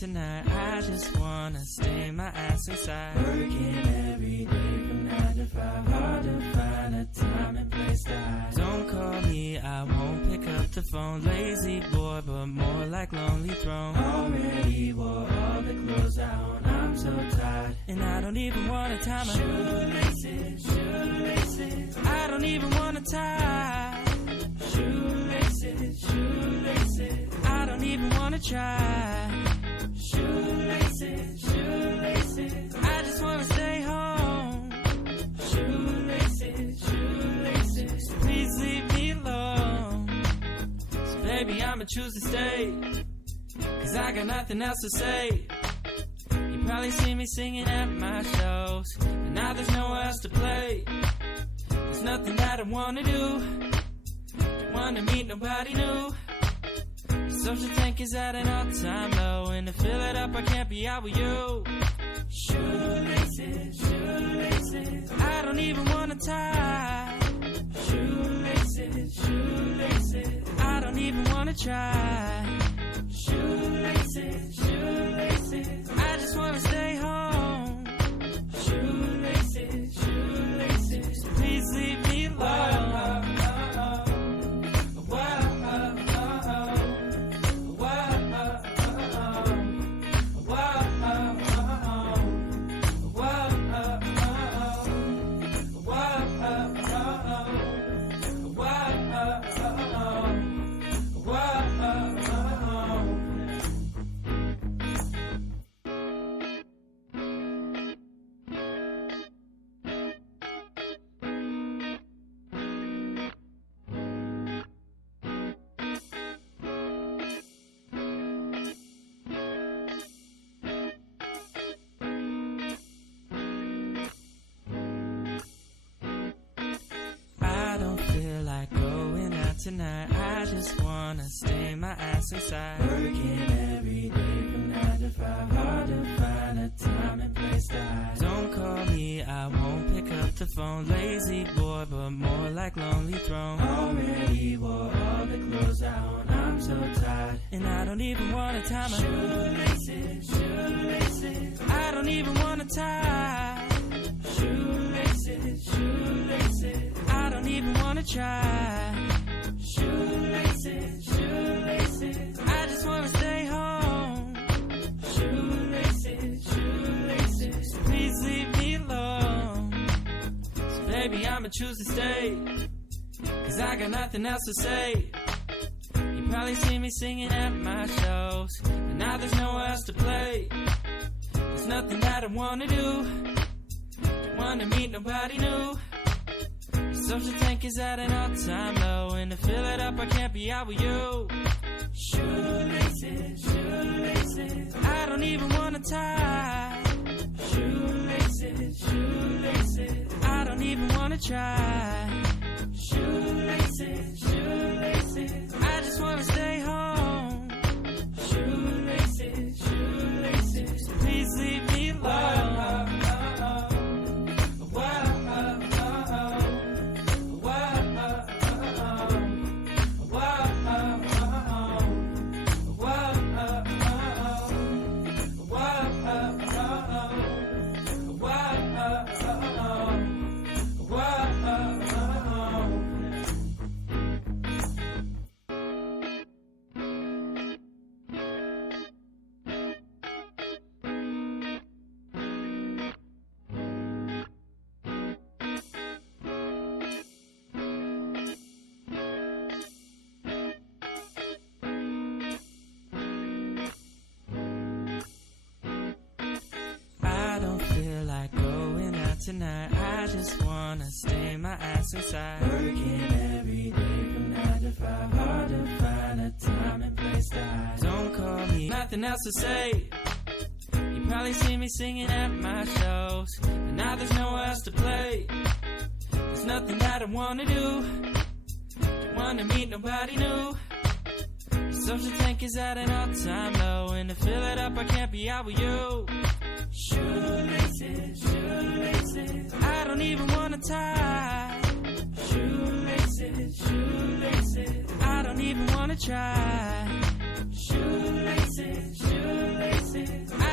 tonight. I just wanna stay my ass inside. Working every day from 9 to 5. Hard to find a time and place to hide. Don't call me, I won't pick up the phone. Lazy boy, but more like lonely throne. Already wore all the clothes I own. I'm so tired, and I don't even wanna tie my shoelaces, shoelaces. I don't even wanna tie shoelaces, shoelaces. I don't even wanna try shoelaces, shoelaces. I just wanna stay home. Shoelaces, shoelaces. So please leave me alone. So baby, I'ma choose to stay, 'cause I got nothing else to say. You probably see me singing at my shows, but now there's nowhere else to play. There's nothing that I wanna do. Don't wanna meet nobody new. The social tank is at an all-time low, and to fill it up I can't be out with you. Shoelaces, shoelaces. I don't even wanna tie shoelaces, shoelaces. I don't even wanna try shoelaces, shoelaces. I just wanna stay home. Shoelaces, shoelaces. So please leave me alone. Tonight, I just wanna stay my ass inside. Working every day from 9 to 5. Hard to find a time and place to hide. Don't call me, I won't pick up the phone. Lazy boy, but more like lonely throne. Already wore all the clothes I own. I'm so tired, and I don't even wanna tie my shoelaces, shoelaces. I don't even wanna tie shoelaces, shoelaces. I don't even wanna try shoelaces, shoelaces. I just wanna stay home. Shoelaces, shoelaces. So please leave me alone. So baby, I'ma choose to stay, 'cause I got nothing else to say. You probably see me singing at my shows, but now there's nowhere else to play. There's nothing that I wanna do. Don't wanna meet nobody new. Social tank is at an all-time low, and to fill it up I can't be out with you. Shoelaces, shoelaces. I don't even wanna tie shoelaces, shoelaces. I don't even wanna try shoelaces, shoelaces. I just wanna stay home. Shoelaces, shoelaces. So please leave me alone. Tonight, I just wanna stay my ass inside. Working every day from 9 to 5. Hard to find a time and place to hide. Don't call me, nothing else to say. You probably see me singing at my shows, but now there's nowhere else to play. There's nothing that I wanna do. Don't wanna meet nobody new. The social tank is at an all-time low, and to fill it up I can't be out with you. Shoelaces, shoelaces. I don't even wanna tie shoelaces, shoelaces. I don't even wanna try shoelaces, shoelaces. sessiz.